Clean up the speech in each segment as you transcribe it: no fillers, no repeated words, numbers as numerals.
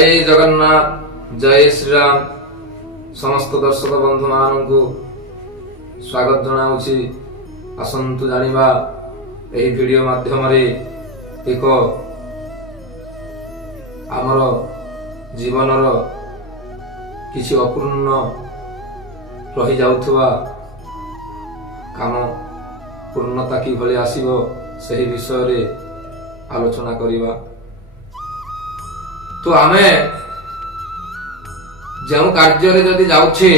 जय जगन्नाथ, जय श्रीराम। समस्त दर्शक बंधु मानू स्वागत जनाऊँगी। आसतु जानिबा एही वीडियो माध्यम एक आमर जीवनर किछि अपूर्ण रही जाउथुवा काम पूर्णता किभली आसीबो सही विषय रे आलोचना करिबा। तो आमे जो कार्य रे जदि जाउछे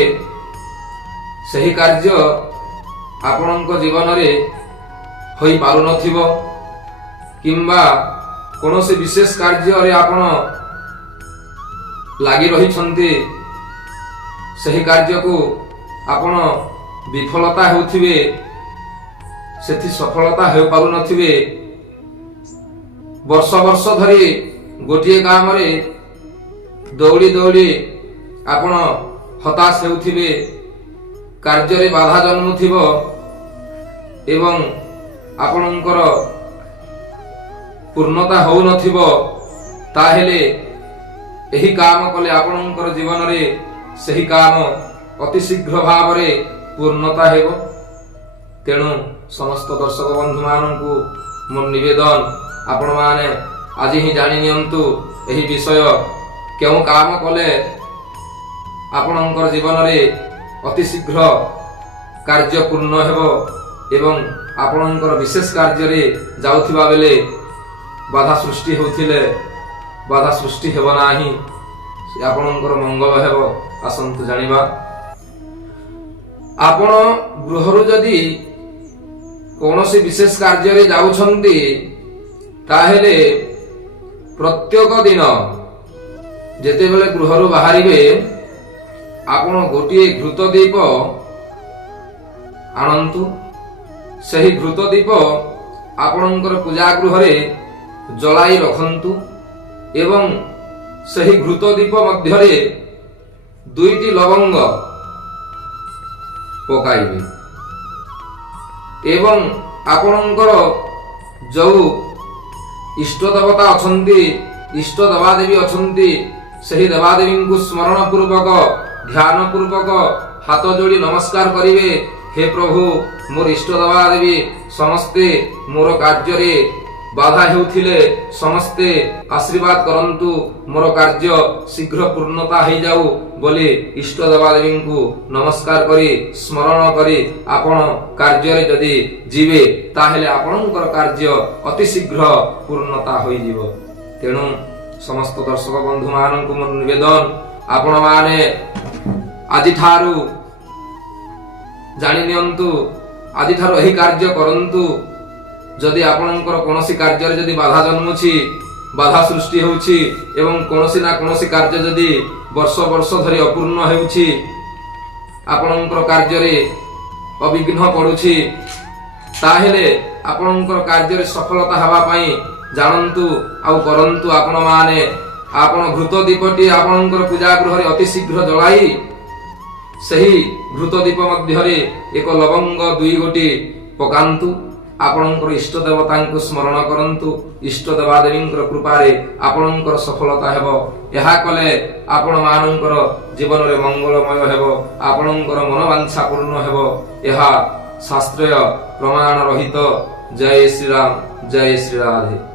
सही कार्य आपणक जीवन रे होई पारु नथिबो किंबा कोनोसी विशेष कार्य रे आपण लागि रही छंती, सही कार्य को आपण विफलता होउथिबे, सेथि सफलता हो पारु नथिबे। वर्ष वर्ष धरी गोटे काम रे दौड़ी दौड़ी आपण हताश होउथिबे, कार्य रे बाधा जन्मुथिबो एवं आपणकर पूर्णता हो नथिबो, ताहेले एही काम कले आपणकर जीवन रे सही काम अति शीघ्र भाव रे पूर्णता हेबो। तेणु समस्त दर्शक बंधु माननकु मोर निवेदन, आपण माने आज ही जानि नियंतु एही विषय केउ काम कले आपणकर जीवन रे अति शीघ्र कार्य पूर्ण हेबो एवं आपणकर विशेष कार्य रे जाउथिबा बेले बाधा सृष्टि होथिले बाधा सृष्टि हेबो नाही, आपणकर मंगल हेबो। आसंतु जानिबा। आपण गृहरु जदि कोनोसी विशेष कार्य रे जाउछंती ताहेले प्रत्येक दिन जेते बेले गृहरु बाहरिबे आपण गोटिए घृत दीप आनंतु। सही घृत दीप आपणकर पूजा गृह रे जलाई रखंतु एवं सही घृत दीप मध्य रे दुईटी लवंग पकाइबे एवं आपणकर जो इष्ट देवता अछंती, इष्ट देवादेवी अछंती, सही देवादेवी को स्मरण पूर्वक ध्यान पूर्वक हाथ जोड़ी नमस्कार करिवे। हे प्रभु, मोर इष्ट देवादेवी समस्ते मोर कार्य रे बाधा हेउथिले समस्ते आशीर्वाद करंतु, मोर कार्य शीघ्र पूर्णता हो जाऊ बोले इष्ट देवादेवी को नमस्कार करी स्मरण करी आपण कार्य रे जदि जीवे ताहेले आपणकर कार्य अति शीघ्र पूर्णता हो जिवो। तेणु समस्त दर्शक बंधु माननकु मोर निवेदन, आपण माने आजि ठारू जानि नियंतु, आजि ठारू एही कार्य करंतु। जदि आपणकर कोनोसी कार्य रे जदि बाधा जन्मुछि, बाधा सृष्टि होउछि एवं कोनोसी ना कोनोसी कार्य जदि वर्ष वर्ष धरि अपूर्ण हेउछि, आपणकर कार्य रे अविघ्न पडुछि, ताहेले आपणकर कार्य रे सफलता हवा पई जानंतु आउ करंतु। आपण माने आपण घृत दीपटी आपणकर पूजा गृह रे अति शीघ्र जलाई सही घृत दीप मध्य रे एक लवंग दुई गोटी पकांतु। आपणकर इष्ट देवतांको स्मरण करंतु, इष्ट देवादेवींकर कृपा रे आपणकर सफलता हेबो। एहा कले आपण मानकर जीवन रे मंगलमय हेबो, आपणकर मनोवांछा पूर्ण हेबो। एहा शास्त्रीय प्रमाण रहित। जय श्री राम, जय श्री राधे।